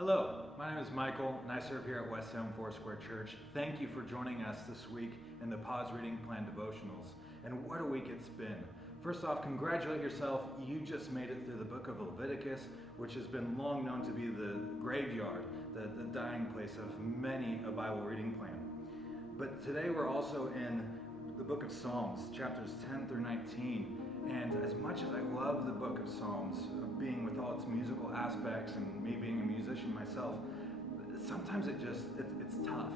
Hello, my name is Michael, and I serve here at West Salem Foursquare Church. Thank you for joining us this week in the Pause Reading Plan Devotionals. And what a week it's been. First off, congratulate yourself. You just made it through the book of Leviticus, which has been long known to be the graveyard, the dying place of many a Bible reading plan. But today we're also in the book of Psalms, chapters 10 through 19. And as much as I love the book of Psalms, being with all its musical aspects and me being a musician myself, sometimes it's tough.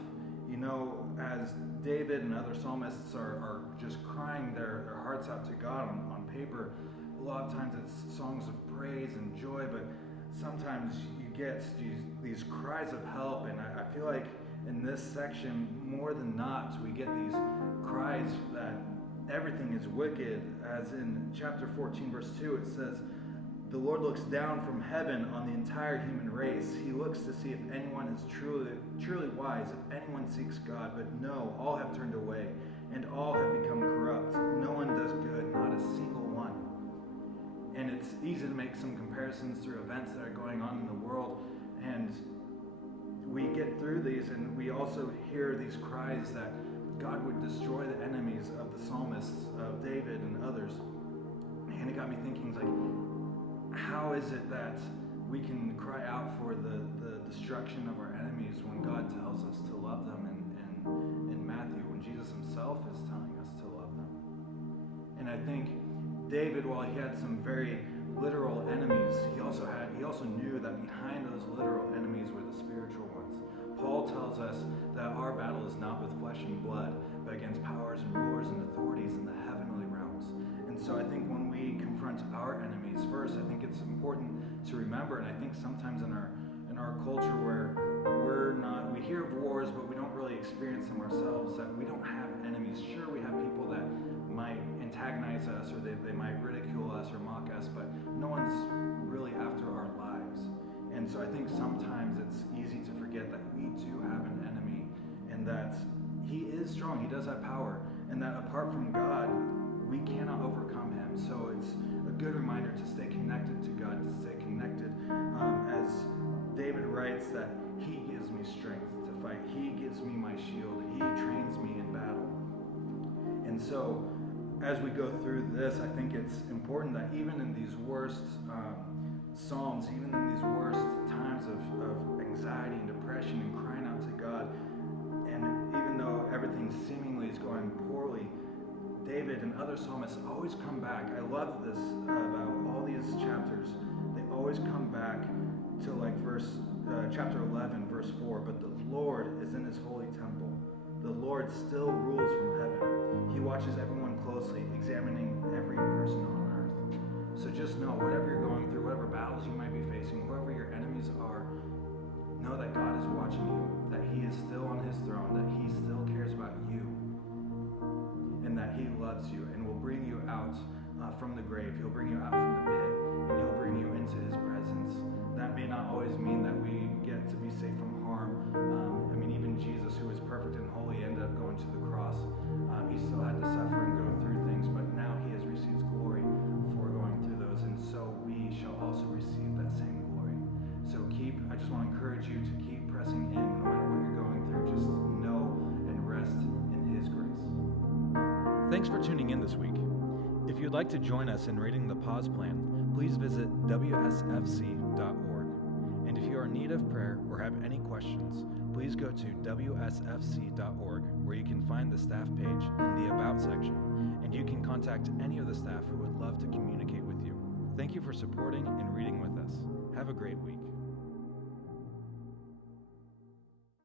You know, as David and other psalmists are just crying their hearts out to God on paper, a lot of times it's songs of praise and joy, but sometimes you get these cries of help, and I feel like in this section, more than not, we get these cries that everything is wicked, as in chapter 14, verse 2, it says, "The Lord looks down from heaven on the entire human race. He looks to see if anyone is truly wise, if anyone seeks God. But no, all have turned away, and all have become corrupt. No one does good, not a single one." And it's easy to make some comparisons through events that are going on in the world, and we get through these, and we also hear these cries that God would destroy the enemies of the psalmists, of David and others. And it got me thinking, like, how is it that we can cry out for the destruction of our enemies when God tells us to love them in Matthew, when Jesus himself is telling us to love them? And I think David, while he had some very literal enemies, he also knew that behind those literal enemies were the spiritual ones. Paul tells us that our battle is not with flesh and blood, but against powers and rulers and authorities in the heavenly realms. And so I think when we confront our enemies first, I think it's important to remember, and I think sometimes in our culture where we hear of wars, but we don't really experience them ourselves, that we don't have enemies. Sure, we have people that might antagonize us, or they might ridicule us or mock us, but no one's really after our lives. And so I think sometimes it's easy to forget that we do have an enemy, and that he is strong, he does have power, and that apart from God, we cannot overcome him. So it's a good reminder to stay connected to God, to stay connected. As David writes, that he gives me strength to fight, he gives me my shield, he trains me in battle. And so as we go through this, I think it's important that even in these worst Psalms, even in these worst times of anxiety and depression and crying out to God, and even though everything seemingly is going poorly, David and other psalmists always come back. I love this about all these chapters. They always come back to like chapter 11, verse 4. "But the Lord is in his holy temple. The Lord still rules from heaven. He watches everyone closely, examining every person on earth." So just know, whatever you're going through, whatever battles you might be facing, whoever your enemies are, know that God is watching you, that he is still on his throne, that he still cares about you, and that he loves you and will bring you out from the grave. He'll bring you out from the pit, and he'll bring you into his presence. That may not always mean that we get to be safe from harm. Even Jesus, who was perfect and holy, ended up going to the cross. He still had to suffer and go through things, but now he has received glory for going through those, and so we shall also receive that same glory. So I just want to encourage you to keep pressing in, no matter what you're going through. Just know and rest in his grace. Thanks for tuning in this week. If you'd like to join us in reading the Pause Plan, please visit wsfc.org. And if you are in need of prayer or have any questions, please go to wsfc.org, where you can find the staff page in the About section, and you can contact any of the staff who would love to communicate with you. Thank you for supporting and reading with us. Have a great week.